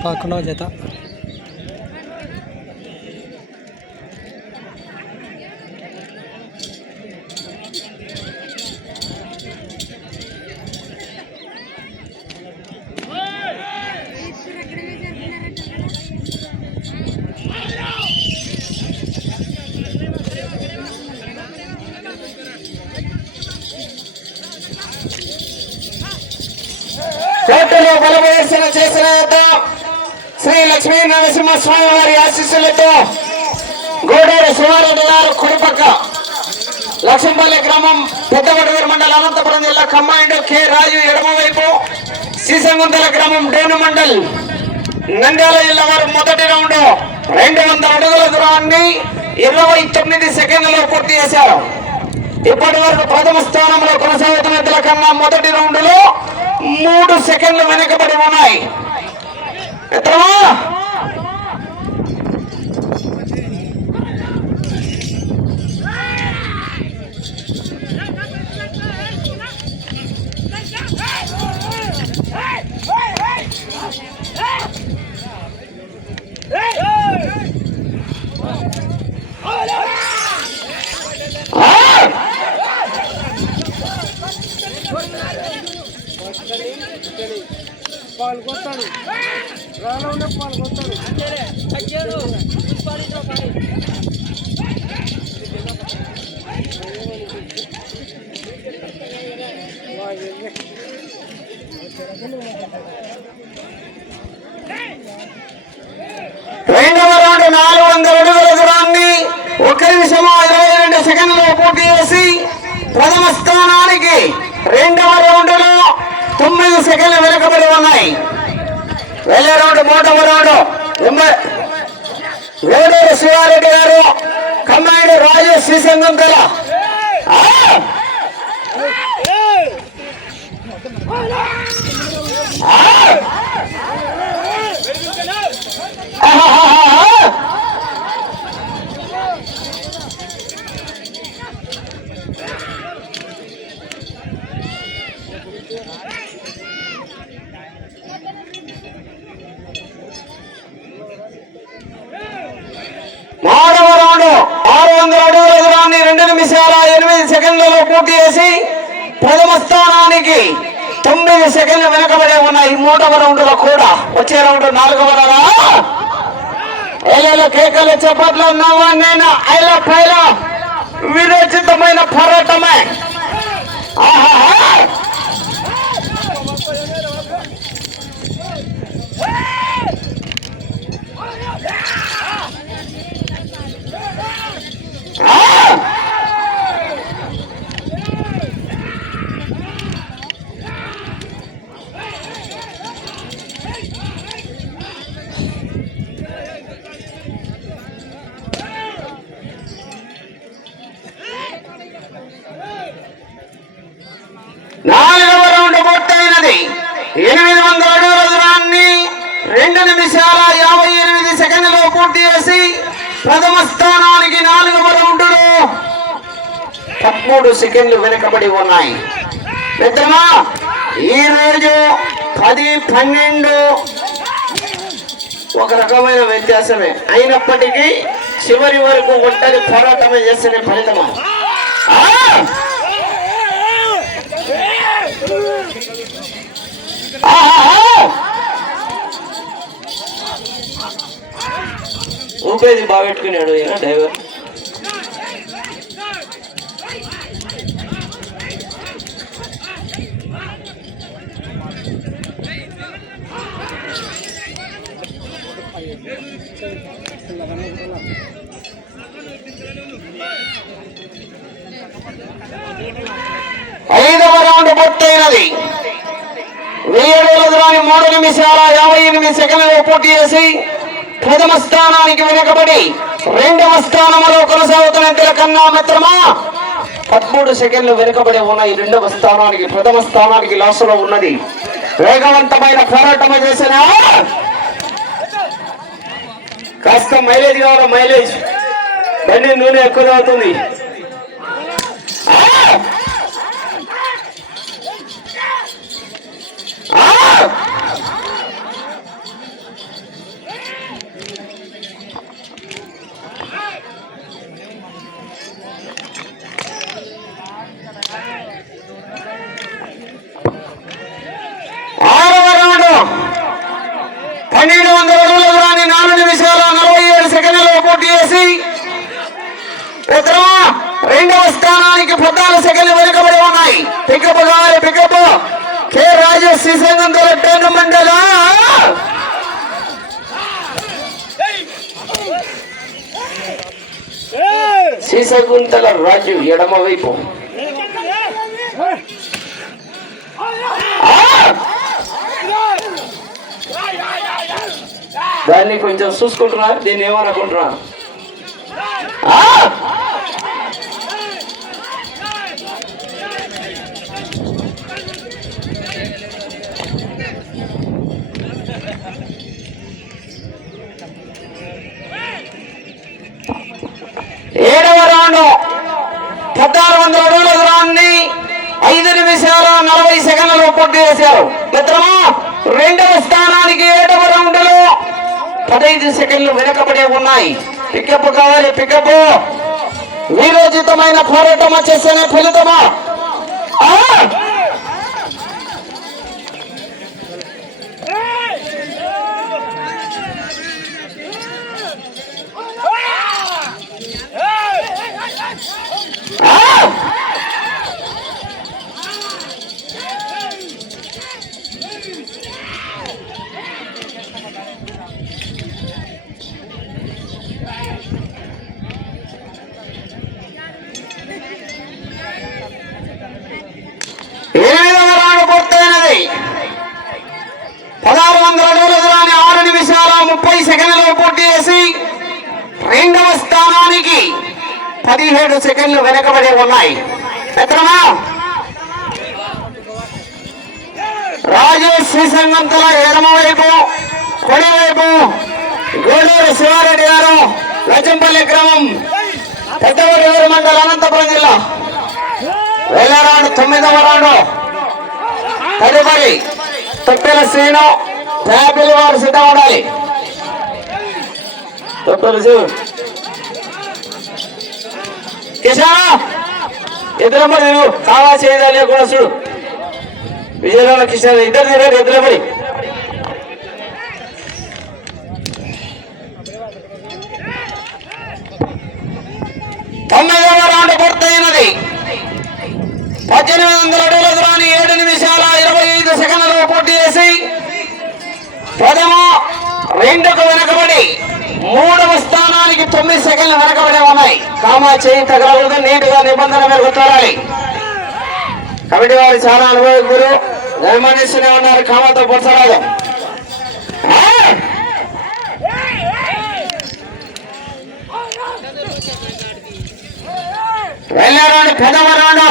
పదకొండవ జత కోర్టులో నరసింహస్వామి వారి ఆశీస్సులతో గోడూరు శివారెడ్డి గారు కుడిపక్క లక్ష్మపల్లి గ్రామం పెద్దవడగూరు మండలం అనంతపురం జిల్లా కమాండ్ కె రాజు ఎడమవైపు శ్రీసంగుంతల గ్రామం డేను మండల్ నంద్యాల జిల్లా వారు మొదటి రౌండ్ రెండు వందల అడుగుల దూరాన్ని ఇరవై తొమ్మిది సెకండ్లలో పూర్తి చేశారు. ఇప్పటి వరకు ప్రథమ స్థానంలో కొనసాగుతున్న కన్నా మొదటి రౌండ్లో మూడు సెకండ్లు వెనుకబడి ఉన్నాయి. మిత్రమా పాల్గొస్తాడు రాను పాల్గొస్తాడు రెండవ రౌండ్ నాలుగు వందల అడుగుల దూరాన్ని ఒక నిమిషము ఇరవై రెండు సెకండ్లు పూర్తి చేసి ప్రథమ స్థానానికి రెండవ రౌండ్లో తొమ్మిది సెకండ్లు వెనుకబడి ఉన్నాయి. వెళ్ళే రౌండ్ మూడవ రౌండ్. వేడూరు శివారెడ్డి గారు కమాండ్ రాజు శ్రీశంగం కల రౌండ్ ఆరు వందల అడుగుల దూరాన్ని రెండు నిమిషాల ఎనిమిది సెకండ్లలో పూర్తి చేసి ప్రథమ స్థానానికి తొమ్మిది సెకండ్లు వెనకబడి ఉన్నాయి మూడవ రౌండ్లో కూడా వచ్చే రౌండ్ నాలుగవ రౌండ్. ఏళ్ళలో కేకలు చప్పట్లు నవ్వన్నైనా ఐల పైల విరోచితమైన పోరాటమే. ఆహా నాలుగవ రౌండ్ పూర్తయినది. ఎనిమిది వందల అడుగుల దూరాన్ని రెండు నిమిషాల యాభై ఎనిమిది సెకండ్లో పూర్తి చేసి ప్రథమ స్థానానికి నాలుగవ రౌండ్లో పదమూడు సెకండ్లు వెనుకబడి ఉన్నాయి. మిత్రమా ఈ రోజు పది పన్నెండు ఒక రకమైన వ్యత్యాసమే. అయినప్పటికీ చివరి వరకు ఒంటరి పోరాటమే చేసిన ఫలితమా? ఊపేది బాగా పెట్టుకున్నాడు ఈయన డ్రైవర్. ఐదవ రౌండ్ పూర్తయినది. వెయ్యి అడుగుల దూరాన్ని మూడు నిమిషాల యాభై ఎనిమిది సెకండ్లు పూర్తి చేసి ప్రథమ స్థానానికి వెనుకబడి రెండవ స్థానంలో కొనసాగుతున్న తెలకన్నా మిత్రమా? పదమూడు సెకండ్లు వెనుకబడి ఉన్నాయి రెండవ స్థానానికి ప్రథమ స్థానానికి లాసులో ఉన్నది. వేగవంతమైన పోరాటం చేసిన కాస్త మైలేజ్ కావాలి మైలేజ్. బండి నూనె ఎక్కువ అవుతుంది చేసి ఉత్తర రెండవ స్థానానికి పద్నాలుగు సెకండ్లు వెనుకబడి ఉన్నాయి. పికప్ కావాలి పికప్ కె రాజు శ్రీశంగం టోర్న మండల? శ్రీశకుంతల రాజు ఎడమ వైపు. దాన్ని కొంచెం చూసుకుంటున్నారు దీన్ని ఏమనుకుంటున్నారు ఏడవ రౌండ్. పద్నాలుగు వందల అడుగుల దూరాన్ని ఐదు నిమిషాల నలభై సెకండ్లలో పూర్తి చేశారు. మిత్రమా రెండవ స్థానానికి ఏడవ రౌండ్ పదహైదు సెకండ్లు వెనకబడి ఉన్నాయి. పికప్ కావాలి పికప్. వీరోచితమైన పోరాటమా వచ్చేస్తేనే ఫలితమా? పదిహేడు సెకండ్లు వెనకబడి ఉన్నాయి. మిత్రమా రాజేష్ శ్రీసంగంతుల ఎడమ వైపు కుడి వైపు గూడూరు శివారెడ్డి గారు లచ్చంపల్లి గ్రామం పెద్దవూరు మండల అనంతపురం జిల్లా. వెళ్ళరాడు తొమ్మిదవ రాడు. తదుపరి తొట్టెల శ్రీను ట్యాపిల్ వారు సిద్ధపడాలి తొట్టెల శివు కిషన్ ఎదురమ్మ నేను కావా చేయదా కూడా చూడు. విజయనగరం కిషన్ ఇద్దరు తిరగదు ఎదురమ్మడి తొమ్మిదవ రౌండ్ పూర్తయినది. పద్దెనిమిది వందల అడుగుల దూరాన్ని ఏడు నిమిషాల ఇరవై ఐదు సెకండ్లలో పూర్తి చేసి ప్రథమ రెండుకు వెనకబడి మూడవ స్థానానికి తొమ్మిది సెకండ్లు వెనకబడే ఉన్నాయి. కామా చేయి తగలకూడదు నీటుగా నిబంధన మేరకు తోరాలి కమిటీ వారు చాలా అనుభవజ్ఞులు నిర్మాణిస్తూనే ఉన్నారు కామాతో పొడసరాదు వెళ్ళారు పెదవ రాడు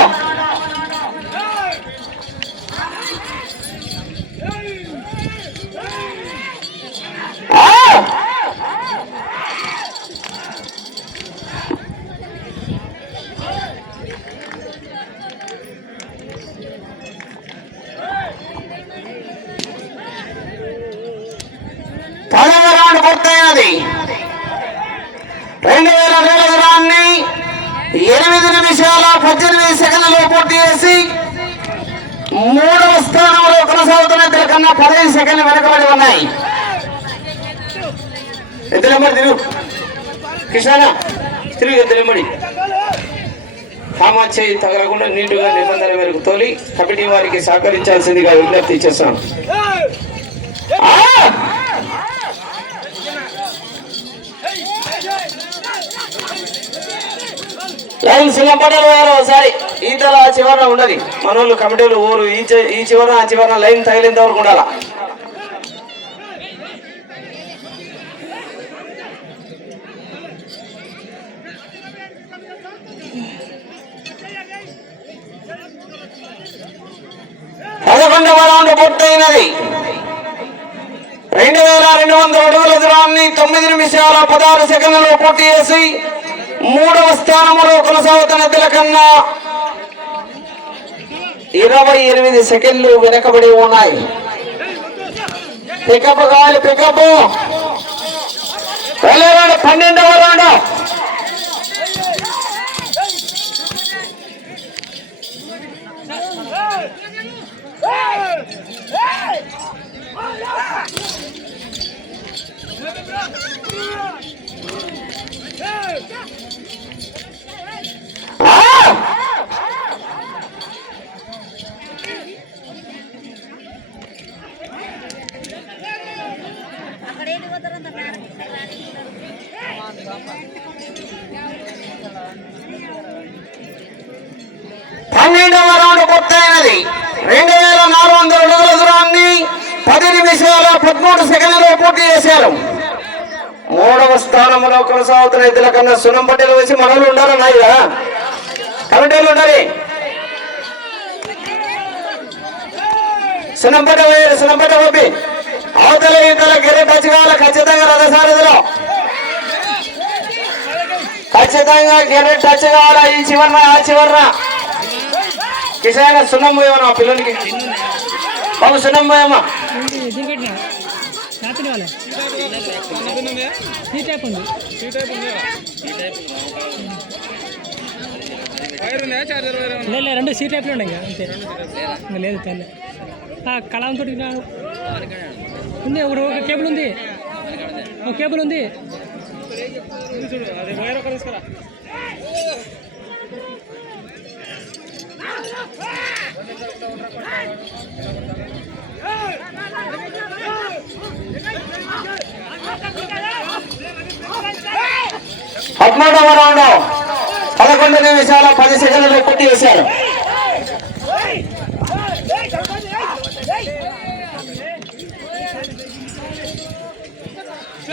పదవ రౌండ్ పూర్తయినది రెండు వేల అడుగుల దూరాన్ని ఎనిమిది నిమిషాల పద్దెనిమిది సెకండ్లలో పూర్తి చేసి మూడవ స్థానంలో కొనసాగుతున్న ఇద్దరు కన్నా సెకండ్లు వెనకబడి ఉన్నాయి. ఎద్దులమ్మడి తిరుగు కృష్ణ తిరుగు ఎద్దులమ్మడి. కామాచేయి తగలకుండా నీటుగా నిబంధనల మేరకు తోలి కమిటీ వారికి సహకరించాల్సిందిగా విజ్ఞప్తి చేస్తాను లైన్ సిలంపడలు వారు ఒకసారి ఈతల ఆ చివరన ఉండదు మనోళ్ళు కమిటీలు ఊరు ఈ చి- ఈ చివరన ఆ చివరన లైన్ తగిలేంత వరకు ఉండాల? పూర్తయినది రెండు వేల రెండు వందల అడుగుల దూరాన్ని తొమ్మిది నిమిషాల పదహారు సెకండ్లలో పూర్తి చేసి మూడవ స్థానంలో కొనసాగుతున్న తిలకన్నా ఇరవై ఎనిమిది సెకండ్లు వెనకబడి ఉన్నాయి. పికప్ కావాలి పికప్ పన్నెండవ రౌండ్ నిమిషాల పదమూడు సెకండ్లో పూర్తి చేశారు. మూడవ స్థానంలో కొనసాగుతున్న ఇతల కన్నా సునం పట్టెలు వేసి మనలు ఉండాలన్నాయి కదా కమిటీలు ఉండాలి. సున్నం పట్ట వేయాలి సున్నం పట్ట పంపి. అవతల ఇతర గిరి టచ్ ఖచ్చితంగా రథసారథిలో. ఖచ్చితంగా గిరి టచ్ కావాలా ఈ చివరన ఆ చివరన? కిసాన్ సున్నం పోయేమన్నా ఆ పిల్లలకి బాబు సున్నం పోయమ్మా దీనికట్టినా రాత్రి వాళ్ళ ఈ టైప్ ఉంది లేదు లేదు, రెండు సీ టైప్లో ఉన్నాయి ఇంకా అంతే ఇంకా లేదు తెల్ల కళంతో ఉంది ఒక ఒక కేబుల్ ఉంది ఒక కేబుల్ ఉంది పద్మూడవ రౌండ్. పదకొండు నిమిషాల పది సెకండ్లు పూర్తి చేశారు.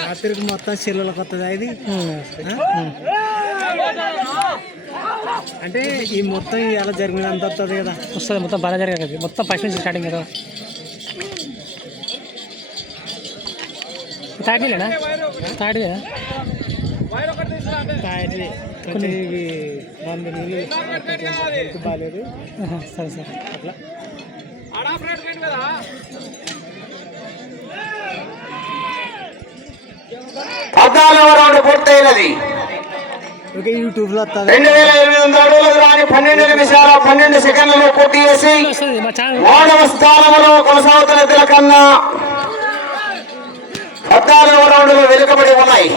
రాత్రికి మొత్తం చెల్లెలకు వస్తుందా ఇది? అంటే ఈ మొత్తం ఎలా జరిగిన అంత వస్తుంది కదా. వస్తుంది మొత్తం బాగా జరగదు మొత్తం ఫస్ట్ నుంచి స్టార్టింగ్ కదా. తాగలేనా తాడు కదా తాయి కొన్ని వంద నీళ్ళు బాగాలేదు సరే సరే. అట్లా. పద్నాలుగవ రౌండ్ పూర్తయినది. వేల ఎనిమిది వందల దూరాన్ని పన్నెండు నిమిషాల పన్నెండు సెకండ్లలో పూర్తి చేసి మూడవ స్థానంలో కొనసాగుతున్న ఇద్దల పద్నాలుగు రౌండ్లు వెనుకబడి ఉన్నాయి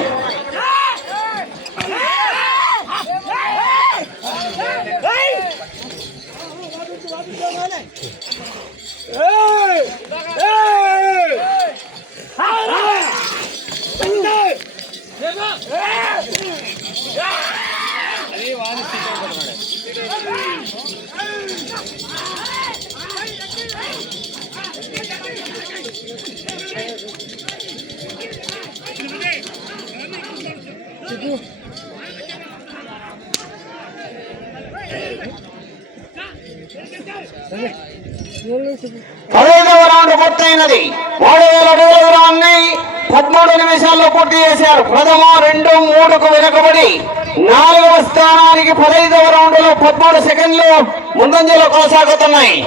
పదహైదవ రౌండ్ పూర్తయినది. మూడు వేల అడుగుల దూరాన్ని పదమూడు నిమిషాల్లో పూర్తి చేశారు. ప్రథమ రెండు మూడుకు వెనుకబడి నాలుగవ స్థానానికి పదహైదవ రౌండ్లో పదమూడు సెకండ్లు ముందంజలో కొనసాగుతున్నాయి.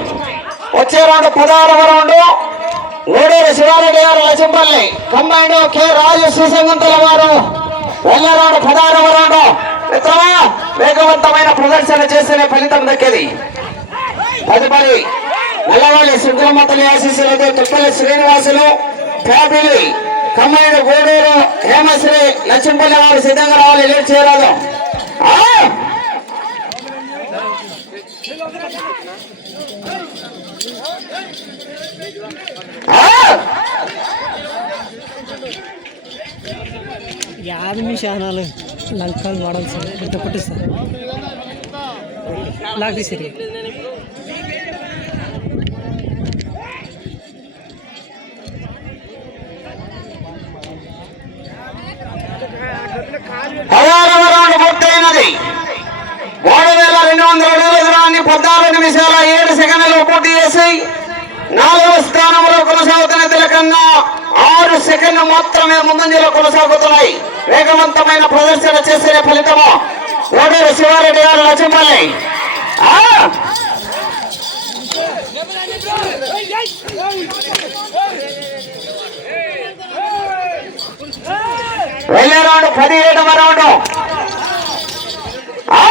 వచ్చే రౌండ్ పదహారవ రౌండ్. ఓడూరు శివారెడ్డి గారు లచంపల్లి కంబైండ్ కె రాజు సుసంగంతుల వారు వెళ్ళే రౌండ్ పదహారవ రౌండ్. మిత్రమా వేగవంతమైన ప్రదర్శన చేస్తేనే ఫలితం దక్కేది. తదుపరి నల్లవాళ్ళి శుద్ధమతలి ఆశీస్సులతో తుప్పల్లి శ్రీనివాసులు ఫ్యాబిలి కమ్మడి గూడూరు హేమశ్రీ లక్ష్మపల్లి వారు సిద్ధంగా రావాలి లేట్ చేయరాదు ఆ! ఆ! యాభై మీ లంకాలు మోడల్స్ ఇంత పుట్టిస్తారు లాగ్ తీసిరి పదహారవ రౌండ్ పూర్తయినది మూడు వేల రెండు వందల అడుగుల దూరాన్ని పద్నాలుగు నిమిషాల ఏడు సెకండ్లు పూర్తి చేసి నాలుగవ స్థానంలో కొనసాగుతున్న తిలకన్నా ఆరు సెకండ్లు మాత్రమే ముందంజలో కొనసాగుతున్నాయి. వేగవంతమైన ప్రదర్శన చేసే ఫలితము ఓడూరు శివారెడ్డి గారు లక్ష్మపల్లి. ఆ! వెళ్ళే రౌండ్ పదిహేడవ రౌండ్ ఆ!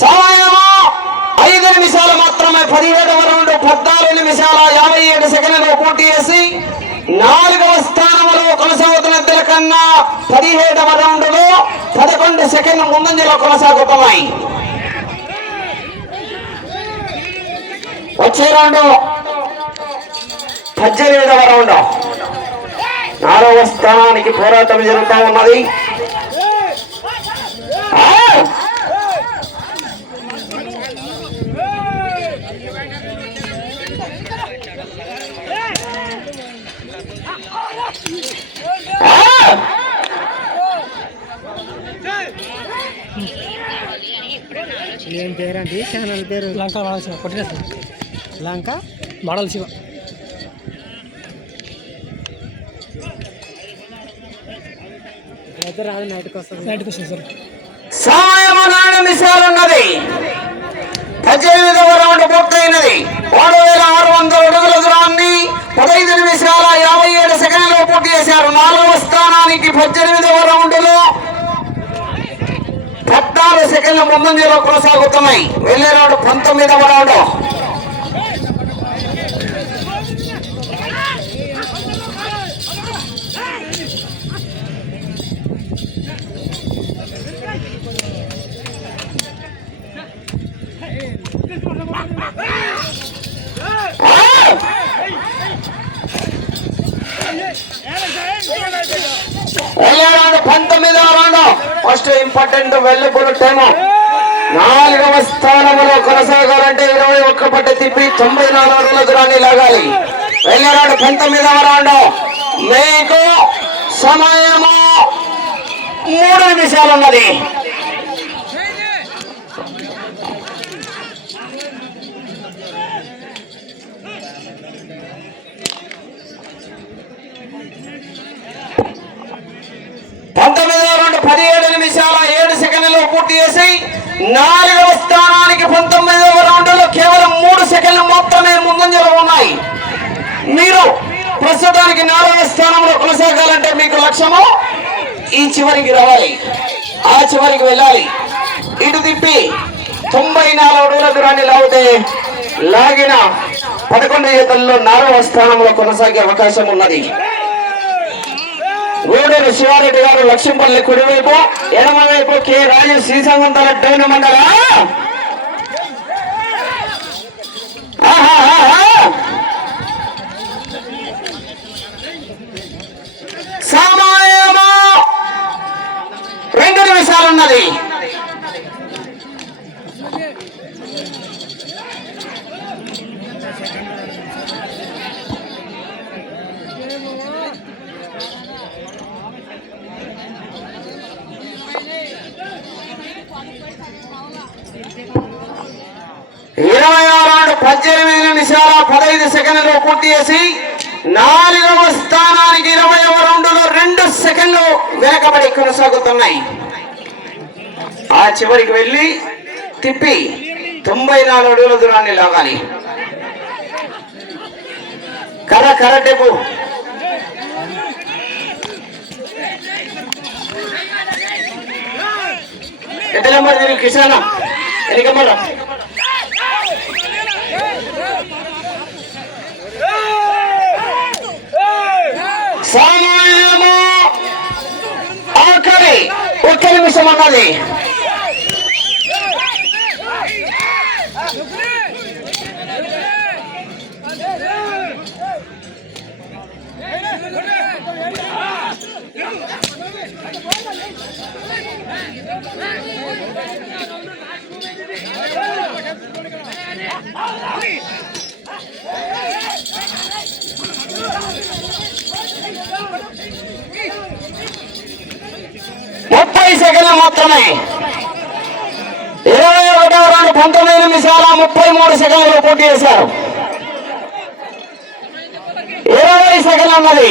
సమయము ఐదు నిమిషాలు మాత్రమే పదిహేడవ రౌండ్ పద్నాలుగు నిమిషాల యాభై ఏడు సెకండ్లు పూర్తి చేసి నాలుగవ స్థానంలో కొనసాగుతున్న పదిహేడవ రౌండ్లో పదకొండు సెకండ్ల ముందంజలో కొనసాగుతున్నాయి. వచ్చే రౌండ్ పద్దెనిమిదవ రౌండ్. నాలుగవ స్థానానికి పోరాటం జరుగుతూ ఉన్నది ఆ! ఆ! ఏం పేరండి? ఛానల్ పేరు? లంక మోడల్ శివ కొట్టిన సార్ లంక? మోడల్ శివ. అయితే రాదు నైట్కి వస్తుంది నైట్కి వస్తుంది సార్. పద్దెనిమిదవ రౌండ్ పూర్తయినది. మూడు వేల ఆరు వందల అడుగుల దూరాన్ని పదహైదు నిమిషాల యాభై ఏడు సెకండ్లో పూర్తి చేశారు. నాలుగవ స్థానానికి పద్దెనిమిదవ రౌండ్లో పద్నాలుగు సెకండ్ల ముందంజలో కొనసాగుతున్నాయి. వెళ్ళే రౌండ్ పంతొమ్మిదవ రౌండ్. రౌండ్ పంతొమ్మిదవ రౌండ్. ఫస్ట్ ఇంపార్టెంట్ వెళ్ళబోలు టైము నాలుగవ స్థానంలో కొనసాగాలంటే ఇరవై ఒక్క పట్ట తిప్పి తొంభై నాలుగు అడుగుల దూరాన్ని లాగాలి. వెళ్ళరాడు పంతొమ్మిదవ రాండు. మీకు సమయము మూడు నిమిషాలు ఉన్నది ఏడు పూర్తి చేసి నాలుగవ స్థానానికి పంతొమ్మిదవ రౌండ్లో కేవలం మూడు సెకండ్లు మాత్రమే ముందంజలో ఉన్నాయి. మీరు ప్రస్తుతానికి నాలుగవ స్థానంలో కొనసాగాలంటే మీకు లక్ష్యము ఈ చివరికి రావాలి. ఆ చివరికి వెళ్ళాలి. ఇటు తిప్పి తొంభై నాలుగు అడుగుల దూరాన్ని లాగితే లాగిన పదకొండు ఈతల్లో నాలుగవ స్థానంలో కొనసాగే అవకాశం ఉన్నది. గూడూరు శివారెడ్డి గారు లక్ష్మీపల్లి కుడివైపు ఎడమవైపు కె రాజు శ్రీసంగంతల డైన మండల. సమయము. రెండు నిమిషాలు ఉన్నది ఇరవై ఆరు పద్దెనిమిది నిమిషాల పదహైదు సెకండ్లు పూర్తి చేసి నాలుగవ స్థానానికి ఇరవై రౌండ్లో రెండు సెకండ్లు వెనకబడి కొనసాగుతున్నాయి. ఆ చివరికి వెళ్ళి తిప్పి తొంభై నాలుగు అడుగుల దూరాన్ని లాగాలి. కర్ర కర్ర టెపు. ఎంత నెంబర్ తిరిగి కిసానా ఎన్నికమ్మరా సమయము ఆఖరి ఒక్క నిమిషం అన్నది ముప్పై సెకండ్లు మాత్రమే ఇరవై ఒకటవ రౌండ్ పంతొమ్మిది నిమిషాల ముప్పై మూడు సెకండ్లు పోటీ చేశారు ఇరవై సెకండ్లు ఉన్నది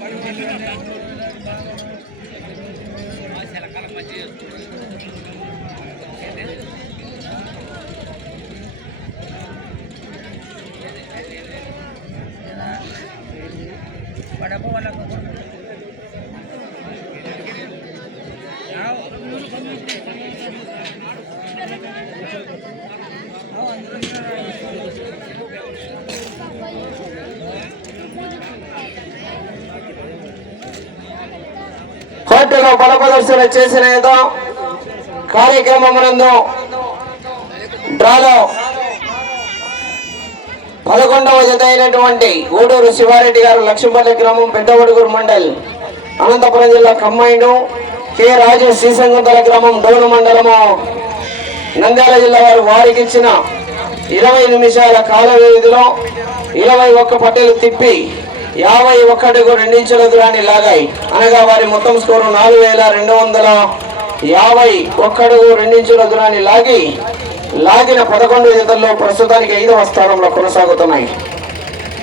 పడుతుంది పార్టీలో ప్రదర్శన చేసిన ఏదో కార్యక్రమమునందు డ్రాలో పదకొండవ జత అయినటువంటి గూడూరు శివారెడ్డి గారు లక్ష్మీపల్లి గ్రామం పెద్దవడుగురు మండల్ అనంతపురం జిల్లా కమ్మాయిను కె రాజు శ్రీసంగుంతల గ్రామం డోను మండలము నంద్యాల జిల్లా వారు వారికి ఇచ్చిన ఇరవై నిమిషాల కాల వ్యవధిలో ఇరవై ఒక్క పట్టెలు తిప్పి యాభై ఒకటికు రెండించుల దూరాన్ని లాగాయి. అనగా వారి మొత్తం స్కోరు నాలుగు వేల రెండు వందల యాభై ఒక్కడుగు రెండించుల దూరాన్ని లాగి లాగిన పదకొండు జతల్లో ప్రస్తుతానికి ఐదవ స్థానంలో కొనసాగుతున్నాయి.